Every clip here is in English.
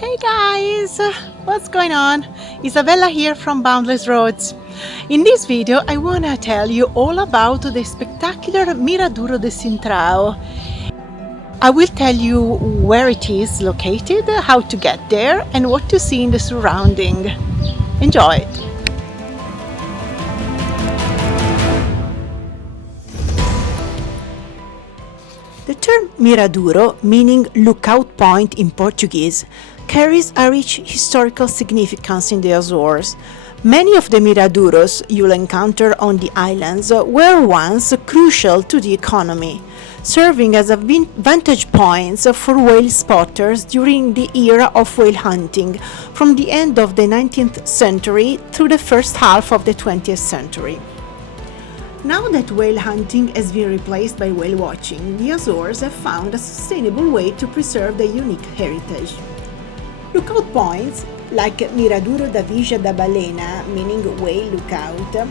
Hey guys, what's going on? Isabella here from Boundless Roads. In this video I want to tell you all about the spectacular Miraduro de Cintrao. I will tell you where it is located, how to get there and what to see in the surrounding. Enjoy it! The term Miradouro, meaning lookout point in Portuguese, carries a rich historical significance in the Azores. Many of the miradouros you'll encounter on the islands were once crucial to the economy, serving as vantage points for whale spotters during the era of whale hunting from the end of the 19th century through the first half of the 20th century. Now that whale hunting has been replaced by whale watching, the Azores have found a sustainable way to preserve their unique heritage. Lookout points, like Miraduro da Vigia da Balhena, meaning whale lookout,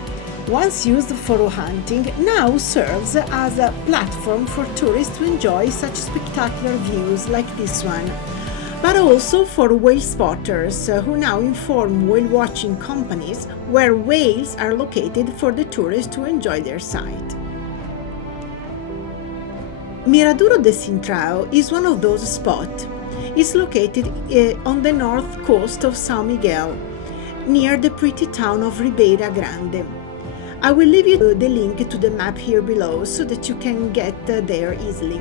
once used for hunting, now serves as a platform for tourists to enjoy such spectacular views like this one, but also for whale spotters who now inform whale watching companies where whales are located for the tourists to enjoy their sight. Miraduro de Cintrao is one of those spots. It's located on the north coast of São Miguel, near the pretty town of Ribeira Grande. I will leave you the link to the map here below so that you can get there easily.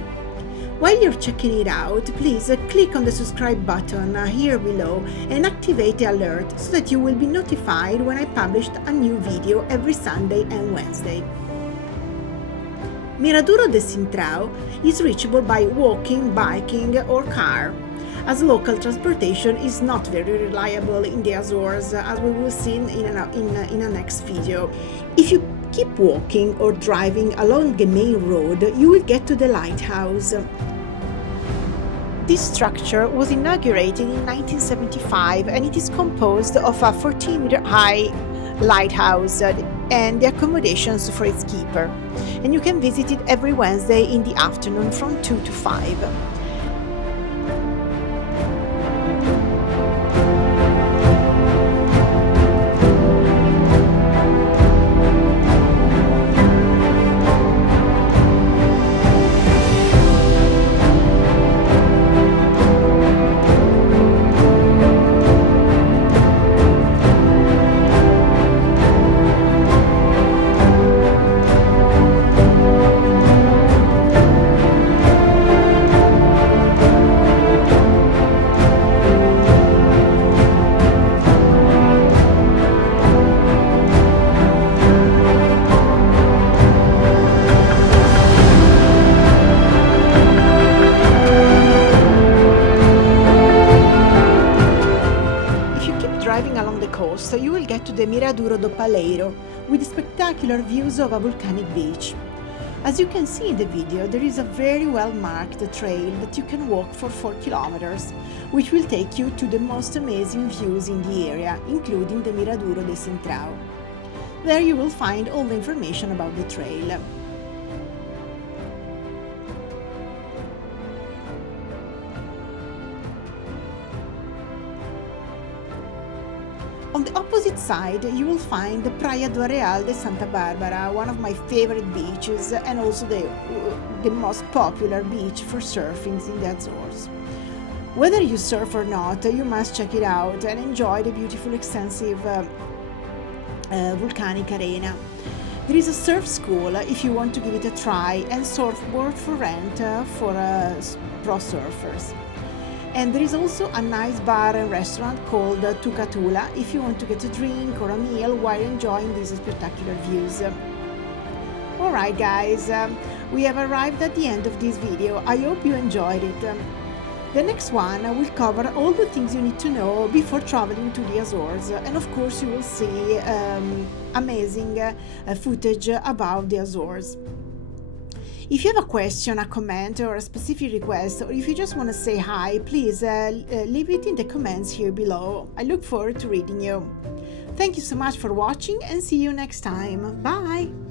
While you're checking it out, please click on the subscribe button here below and activate the alert so that you will be notified when I publish a new video every Sunday and Wednesday. Miraduro de Cintrao is reachable by walking, biking or car, as local transportation is not very reliable in the Azores, as we will see in a next video. If you keep walking or driving along the main road, you will get to the lighthouse. This structure was inaugurated in 1975 and it is composed of a 14-meter-high lighthouse and the accommodations for its keeper. And you can visit it every Wednesday in the afternoon from 2 to 5. Driving along the coast, you will get to the Miradouro do Paleiro, with spectacular views of a volcanic beach. As you can see in the video, there is a very well marked trail that you can walk for 4 kilometers, which will take you to the most amazing views in the area, including the Miradouro de Cintrao. There you will find all the information about the trail. On the opposite side, you will find the Praia do Areal de Santa Bárbara, one of my favorite beaches and also the most popular beach for surfing in the Azores. Whether you surf or not, you must check it out and enjoy the beautiful extensive volcanic arena. There is a surf school if you want to give it a try and surfboard for rent for pro surfers. And there is also a nice bar and restaurant called Tucatula if you want to get a drink or a meal while enjoying these spectacular views. Alright guys, we have arrived at the end of this video. I hope you enjoyed it. The next one will cover all the things you need to know before traveling to the Azores, and of course you will see amazing footage about the Azores. If you have a question, a comment or a specific request, or if you just want to say hi, please leave it in the comments here below. I look forward to reading you. Thank you so much for watching and see you next time. Bye!